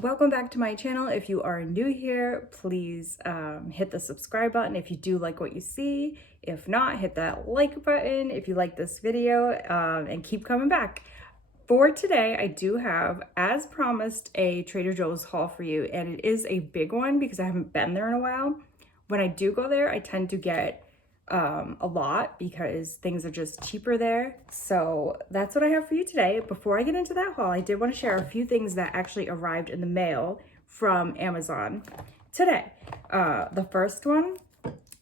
welcome back to my channel. If you are new here, please hit the subscribe button if you do like what you see. If not, hit that like button if you like this video, and keep coming back. For today, I do have, as promised, a Trader Joe's haul for you, and it is a big one because I haven't been there in a while. When I do go there, I tend to get a lot because things are just cheaper there. So that's what I have for you today. Before I get into that haul, I did want to share a few things that actually arrived in the mail from Amazon today. The first one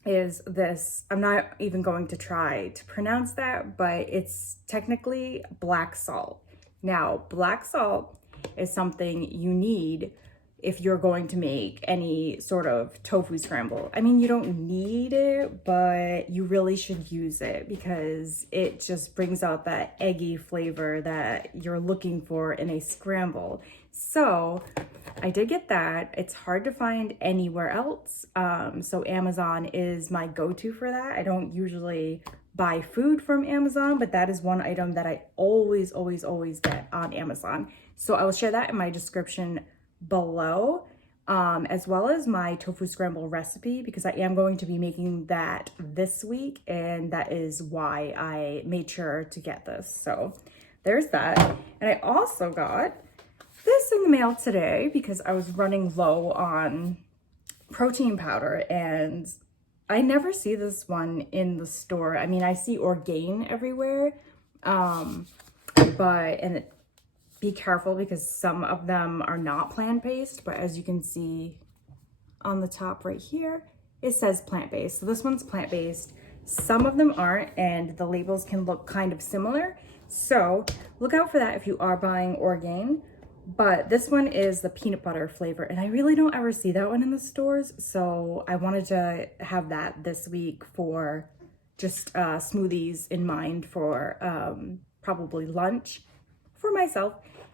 is this. I'm not even going to try to pronounce that, but it's technically black salt. Now, black salt is something you need if you're going to make any sort of tofu scramble. I mean, you don't need it, but you really should use it because it just brings out that eggy flavor that you're looking for in a scramble. So I did get that. It's hard to find anywhere else. So Amazon is my go-to for that. I don't usually buy food from Amazon, but that is one item that I always get on Amazon. So I will share that in my description below, as well as my tofu scramble recipe, because I am going to be making that this week, and that is why I made sure to get this. So there's that. And I also got this in the mail today because I was running low on protein powder, and I never see this one in the store. I mean, I see Orgain everywhere, be careful because some of them are not plant-based, but as you can see on the top right here, it says plant-based. So this one's plant-based. Some of them aren't, and the labels can look kind of similar. So look out for that if you are buying Orgain. But this one is the peanut butter flavor, and I really don't ever see that one in the stores. So I wanted to have that this week for just smoothies in mind for probably lunch for myself.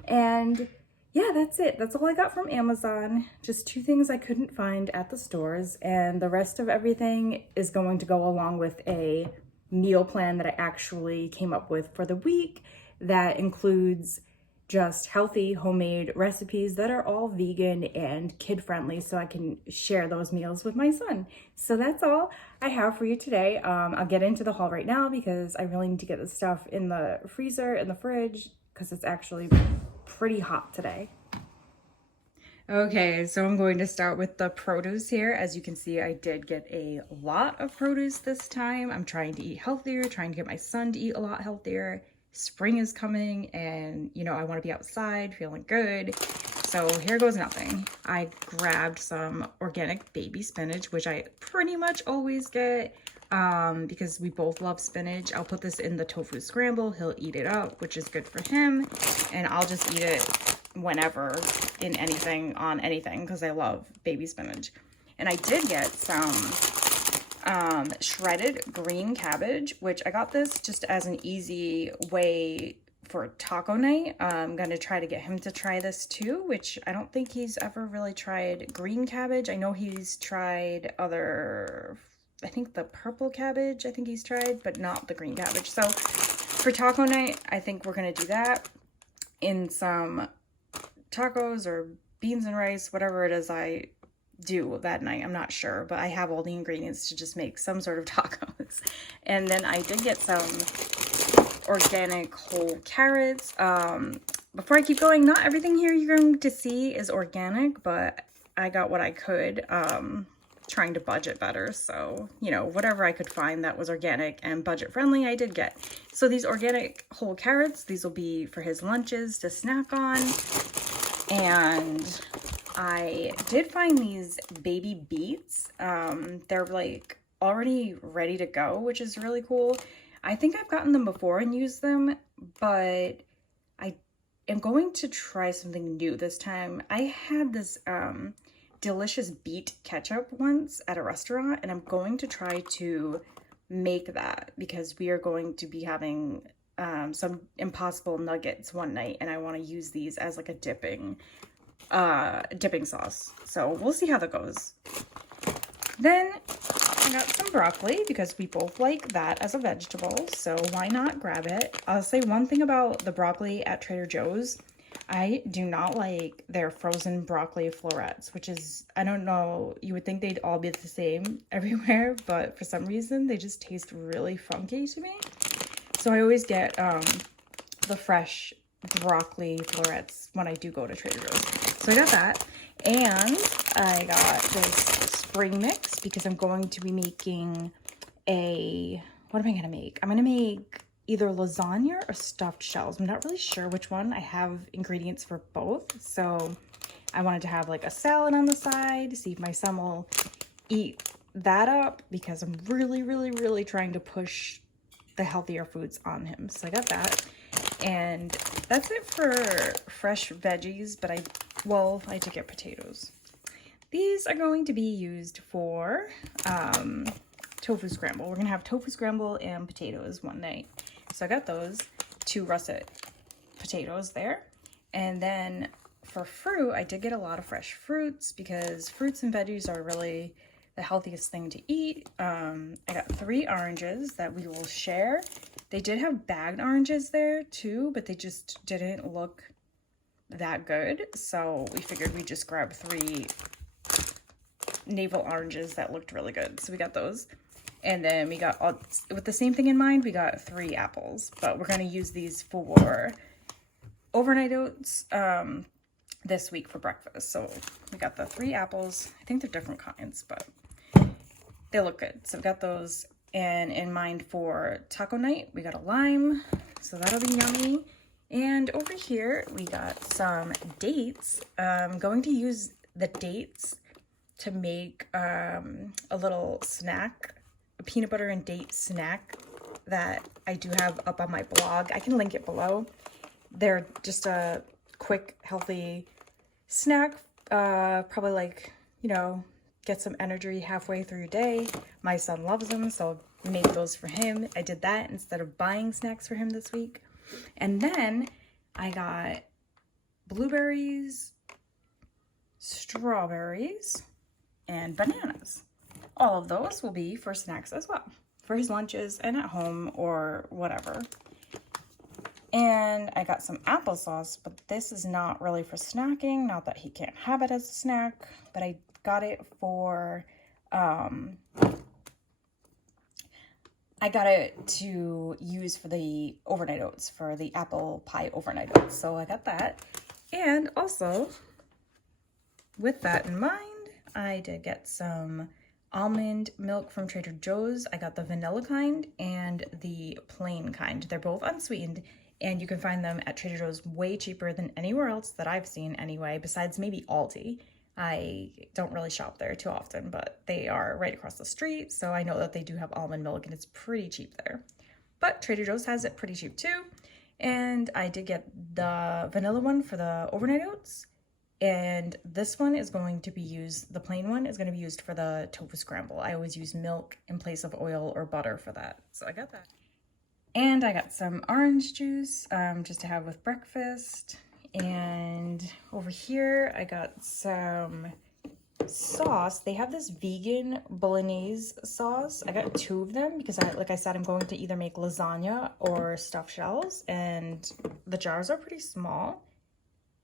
And yeah, that's it. That's all I got from Amazon. Just two things I couldn't find at the stores, and the rest of everything is going to go along with a meal plan that I actually came up with for the week that includes just healthy homemade recipes that are all vegan and kid friendly, so I can share those meals with my son. So that's all I have for you today. I'll get into the haul right now because I really need to get this stuff in the freezer, in the fridge, because it's actually pretty hot today. Okay, so I'm going to start with the produce here. As you can see, I did get a lot of produce this time. I'm trying to eat healthier, trying to get my son to eat a lot healthier. Spring is coming, and you know, I want to be outside feeling good. So here goes nothing. I grabbed some organic baby spinach, which I pretty much always get because we both love spinach. I'll put this in the tofu scramble. He'll eat it up, which is good for him. And I'll just eat it whenever in anything, on anything, because I love baby spinach. And I did get some shredded green cabbage, which I got this just as an easy way for taco night. I'm gonna try to get him to try this too, which I don't think he's ever really tried green cabbage. I know he's tried other, I think the purple cabbage, I think he's tried, but not the green cabbage. So for taco night, I think we're gonna do that in some tacos or beans and rice, whatever it is I do that night. I'm not sure, but I have all the ingredients to just make some sort of tacos. And then I did get some organic whole carrots. Before I keep going, not everything here you're going to see is organic, but I got what I could, trying to budget better. So, you know, whatever I could find that was organic and budget friendly, I did get. So these organic whole carrots, these will be for his lunches to snack on. And I did find these baby beets. They're like already ready to go, which is really cool. I think I've gotten them before and used them, but I am going to try something new this time. I had this delicious beet ketchup once at a restaurant, and I'm going to try to make that because we are going to be having some Impossible nuggets one night, and I want to use these as like a dipping sauce. So we'll see how that goes. Then I got some broccoli because we both like that as a vegetable, so why not grab it? I'll say one thing about the broccoli at Trader Joe's. I do not like their frozen broccoli florets, which is, I don't know, you would think they'd all be the same everywhere, but for some reason they just taste really funky to me. So I always get the fresh broccoli florets when I do go to Trader Joe's. So I got that, and I got this spring mix because I'm going to be making what am I gonna make? I'm gonna make either lasagna or stuffed shells. I'm not really sure which one. I have ingredients for both, so I wanted to have like a salad on the side, see if my son will eat that up, because I'm really trying to push the healthier foods on him. So I got that, and that's it for fresh veggies, but I did get potatoes. These are going to be used for tofu scramble. We're gonna have tofu scramble and potatoes one night. So I got those 2 russet potatoes there. And then for fruit, I did get a lot of fresh fruits because fruits and veggies are really the healthiest thing to eat. I got 3 oranges that we will share. They did have bagged oranges there too, but they just didn't look that good. So we figured we'd just grab 3 navel oranges that looked really good. So we got those. And then we got, with the same thing in mind, we got 3 apples, but we're going to use these for overnight oats this week for breakfast. So we got the 3 apples. I think they're different kinds, but they look good. So we got those. And in mind for taco night, we got a lime, so that'll be yummy. And over here, we got some dates. I'm going to use the dates to make a little snack, a peanut butter and date snack that I do have up on my blog. I can link it below. They're just a quick, healthy snack, probably like, you know, get some energy halfway through your day. My son loves them, so I made those for him. I did that instead of buying snacks for him this week. And then I got blueberries, strawberries, and bananas. All of those will be for snacks as well, for his lunches and at home or whatever. And I got some applesauce, but this is not really for snacking. Not that he can't have it as a snack, but I got it for, I got it to use for the overnight oats, for the apple pie overnight oats. So I got that. And also, with that in mind, I did get some almond milk from Trader Joe's. I got the vanilla kind and the plain kind. They're both unsweetened, and you can find them at Trader Joe's way cheaper than anywhere else that I've seen anyway, besides maybe Aldi. I don't really shop there too often, but they are right across the street, so I know that they do have almond milk and it's pretty cheap there. But Trader Joe's has it pretty cheap too. And I did get the vanilla one for the overnight oats. And this one is going to be used, the plain one is going to be used for the tofu scramble. I always use milk in place of oil or butter for that. So I got that. And I got some orange juice just to have with breakfast. And over here, I got some sauce. They have this vegan bolognese sauce. I got 2 of them because, like I said, I'm going to either make lasagna or stuffed shells. And the jars are pretty small.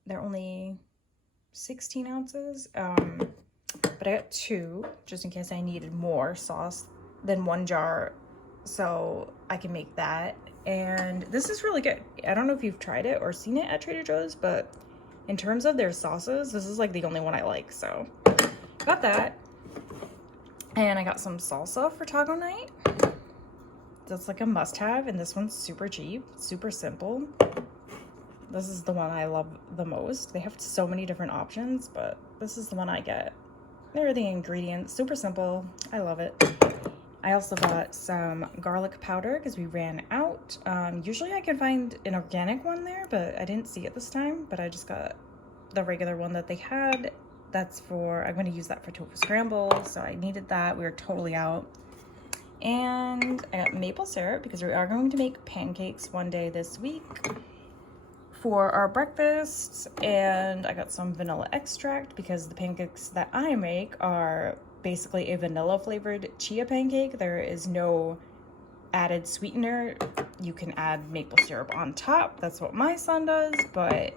They're only 16 ounces. But I got 2 just in case I needed more sauce than 1 jar, so I can make that. And this is really good. I don't know if you've tried it or seen it at Trader Joe's, but in terms of their sauces, this is like the only one I like. So got that. And I got some salsa for taco night. That's like a must-have, and this one's super cheap, super simple. This is the one I love the most. They have so many different options, but this is the one I get. There are the ingredients, super simple. I love it. I also got some garlic powder because we ran out. Usually I can find an organic one there, but I didn't see it this time. But I just got the regular one that they had. That's for, I'm going to use that for tofu scramble, so I needed that. We were totally out. And I got maple syrup because we are going to make pancakes one day this week for our breakfast. And I got some vanilla extract because the pancakes that I make are basically a vanilla flavored chia pancake. There is no added sweetener. You can add maple syrup on top. That's what my son does, but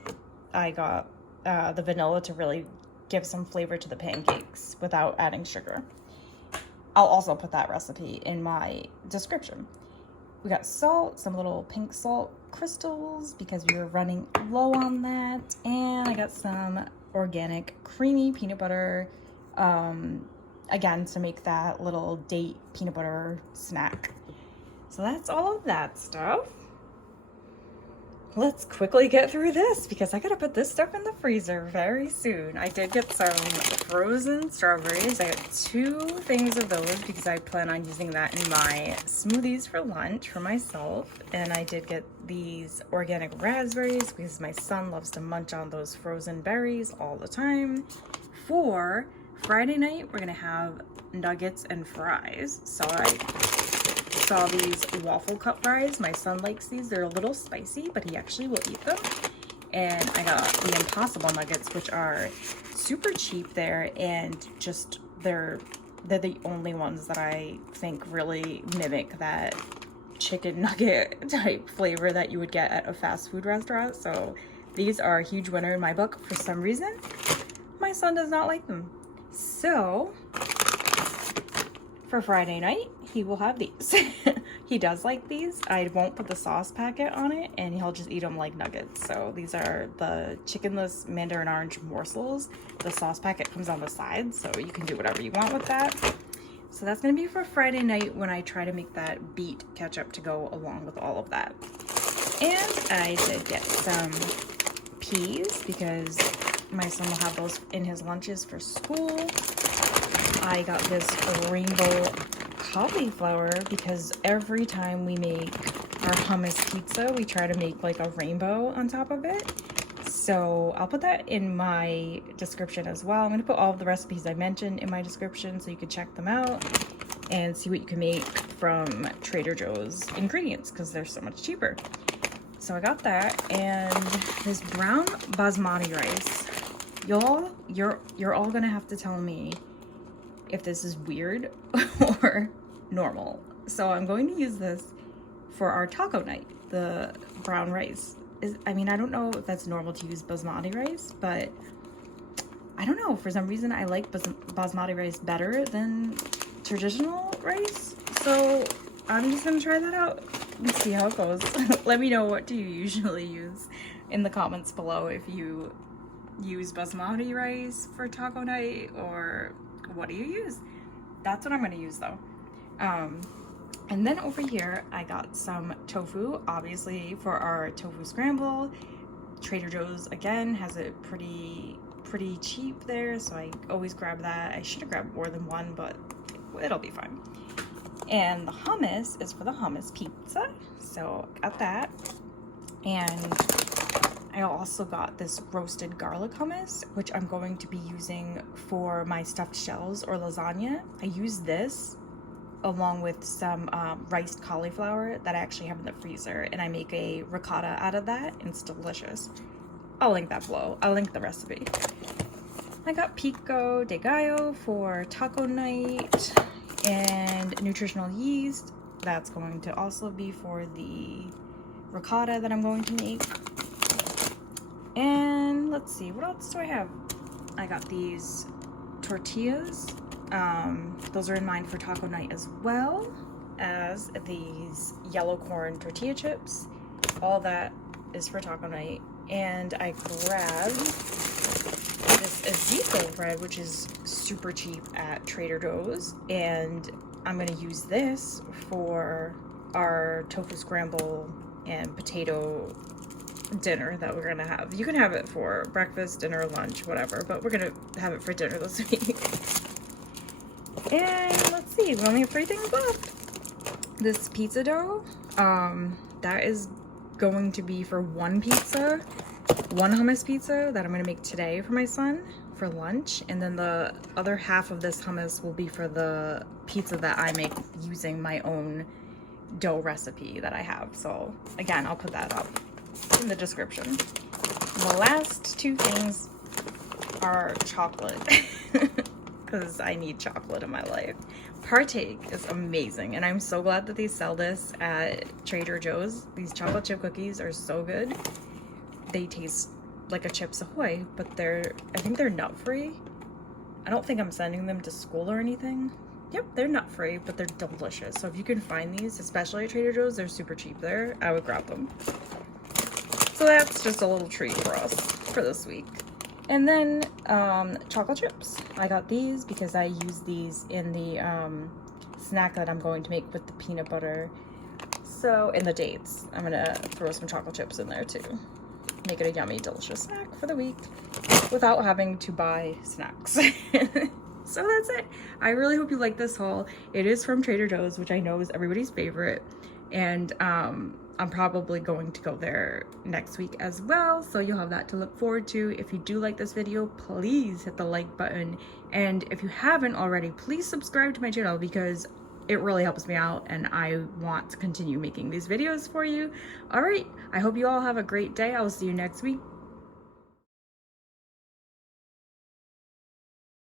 I got the vanilla to really give some flavor to the pancakes without adding sugar. I'll also put that recipe in my description. We got salt, some little pink salt crystals because we were running low on that. And I got some organic creamy peanut butter, again, to make that little date peanut butter snack. So that's all of that stuff. Let's quickly get through this because I gotta put this stuff in the freezer very soon. I did get some frozen strawberries. I got 2 things of those because I plan on using that in my smoothies for lunch for myself. And I did get these organic raspberries because my son loves to munch on those frozen berries all the time. For Friday night, we're gonna have nuggets and fries. So I saw these waffle cup fries. My son likes these. They're a little spicy, but he actually will eat them. And I got the Impossible nuggets, which are super cheap there, and just they're the only ones that I think really mimic that chicken nugget type flavor that you would get at a fast food restaurant. So these are a huge winner in my book. For some reason, my son does not like them. So for Friday night, he will have these. He does like these. I won't put the sauce packet on it, and he'll just eat them like nuggets. So these are the chickenless mandarin orange morsels. The sauce packet comes on the side, so you can do whatever you want with that. So that's gonna be for Friday night when I try to make that beet ketchup to go along with all of that. And I did get some peas because my son will have those in his lunches for school. I got this rainbow cauliflower because every time we make our hummus pizza, we try to make like a rainbow on top of it. So I'll put that in my description as well. I'm going to put all of the recipes I mentioned in my description so you can check them out and see what you can make from Trader Joe's ingredients because they're so much cheaper. So I got that, and this brown basmati rice. You're all gonna have to tell me if this is weird or normal. So I'm going to use this for our taco night. The brown rice I don't know if that's normal to use basmati rice, but I don't know, for some reason I like basmati rice better than traditional rice. So I'm just gonna try that out and see how it goes. Let me know, what do you usually use in the comments below, if you use basmati rice for taco night, or what do you use? That's what I'm gonna use though. And then over here I got some tofu, obviously for our tofu scramble. Trader Joe's again has it pretty cheap there, so I always grab that. I should have grabbed more than one, but it'll be fine. And the hummus is for the hummus pizza, so got that. And I also got this roasted garlic hummus, which I'm going to be using for my stuffed shells or lasagna. I use this along with some riced cauliflower that I actually have in the freezer, and I make a ricotta out of that, and it's delicious. I'll link that below. I'll link the recipe. I got pico de gallo for taco night, and nutritional yeast. That's going to also be for the ricotta that I'm going to make. And let's see, what else do I have? I got these tortillas. Those are in mind for taco night, as well as these yellow corn tortilla chips. All that is for taco night. And I grabbed this Ezekiel bread, which is super cheap at Trader Joe's, and I'm gonna use this for our tofu scramble and potato dinner that we're gonna have. You can have it for breakfast, dinner, lunch, whatever, but we're gonna have it for dinner this week. And let's see, we only have 3 things left. This pizza dough, that is going to be for one hummus pizza that I'm gonna make today for my son for lunch, and then the other half of this hummus will be for the pizza that I make using my own dough recipe that I have. So again, I'll put that up in the description. And the last 2 things are chocolate because I need chocolate in my life. Partake is amazing, and I'm so glad that they sell this at Trader Joe's. These chocolate chip cookies are so good. They taste like a Chips Ahoy, but I think they're nut free. I don't think I'm sending them to school or anything. Yep, they're nut free, but they're delicious. So if you can find these, especially at Trader Joe's, they're super cheap there. I would grab them. So that's just a little treat for us for this week. And then chocolate chips. I got these because I use these in the snack that I'm going to make with the peanut butter. So, and the dates. I'm gonna throw some chocolate chips in there too. Make it a yummy, delicious snack for the week without having to buy snacks. So that's it. I really hope you like this haul. It is from Trader Joe's, which I know is everybody's favorite. And I'm probably going to go there next week as well. So you'll have that to look forward to. If you do like this video, please hit the like button. And if you haven't already, please subscribe to my channel because it really helps me out and I want to continue making these videos for you. All right, I hope you all have a great day. I will see you next week.